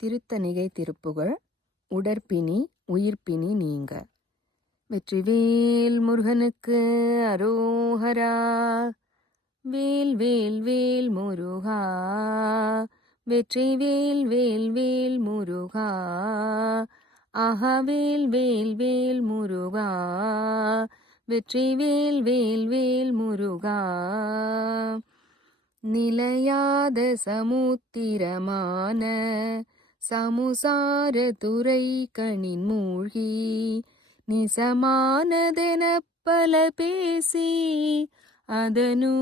திருத்தணிகை திருப்புகழ். உடற்பிணி உயிர்ப்பிணி நீங்க. வெற்றிவேல் முருகனுக்கு அரோஹரா. வேல் வேல் வேல் முருகா, வெற்றிவேல் வேல் வேல் முருகா. ஆஹா வேல் வேல் வேல் முருகா, வெற்றிவேல் வேல் வேல் முருகா. நிலையாத சமுத்திரமான சமுசார துறை கணின் மூழ்கி நிசமானதென பல பேசி அதனூடே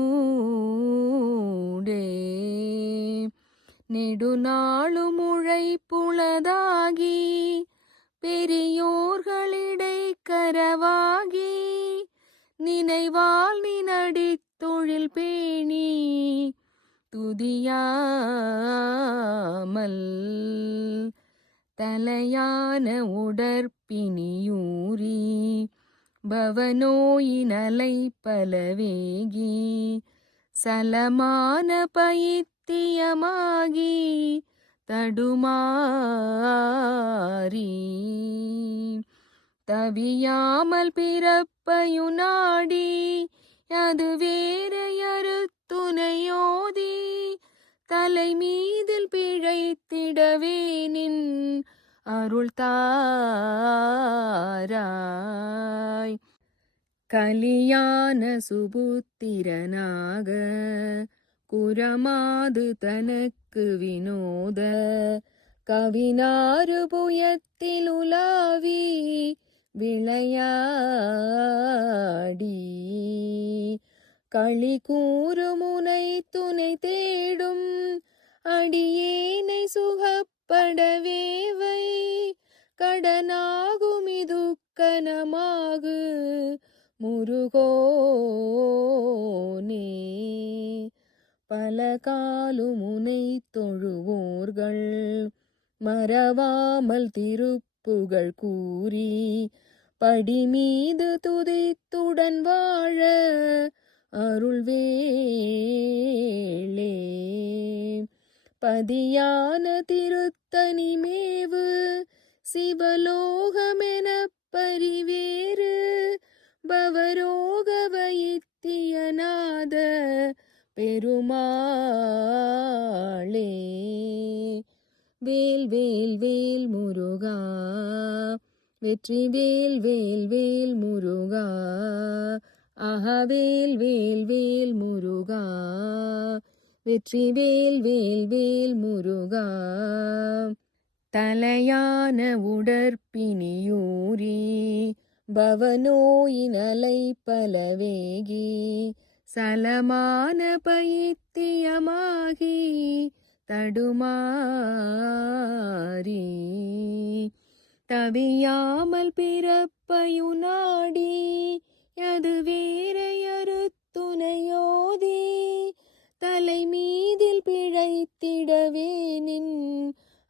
நெடுநாளும் உழைப்புளதாகி பெரியோர்களிடை கரவாகி நினைவால் நினடி தொழில் பேணி துதியாமல் தலையான உடற்பிணியூரி பவநோயினலை பலவேகி சலமான பைத்தியமாகி தடுமாறி தவியாமல் பிறப்பையுநாடி அது வேறையறு துணையோதி தலை மீதில் பிழைத்திடவே நின் அருள் தாராய். கலியான சுபுத்திரனாக குரமாது தனக்கு வினோத கவினாறு புயத்தில் உலாவி விளையாடி களி கூறுமுனை துணை தேடும் அடியேனை சுகப்படவேவை கடனாகுமிது கனமாகு முருகோனே. பல காலுமுனை தொழுவோர்கள் மறவாமல் திருப்புகழ் கூறி படிமீது துதித்துடன் வாழ அருள்வேளே. பதியான திருத்தணி மேவு சிவலோகமென பரிவேறு பவரோக வைத்தியநாத பெருமாளே. வேல் வேல் வேல் முருகா, வெற்றி வேல் வேல் வேல் முருகா. ஆஹா வேல் வேல் வேல் முருகா, வெற்றி வேல் வேல் வேல் முருகா. தலையான உடற்பிணியூரி பவநோயினலை பலவேகி சலமான பைத்தியமாகி தடுமாறி தவியாமல் பிறப்பையுநாடி அது வேறையறு துணையோதி தலை மீதில் பிழைத்திடவே நின்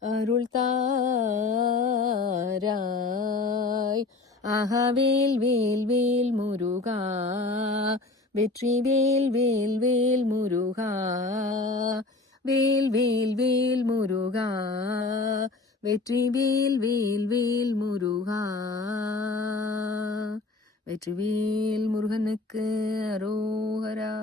அருள் தாராய். ஆஹா வேல் வேல் வேல் முருகா, வெற்றி வேல் வேல் வேல் முருகா. வேல் வேல் வேல் முருகா, வெற்றி வேல் வேல் வேல் முருகா. வெற்றிவேல் முருகனுக்கு அரோஹரா.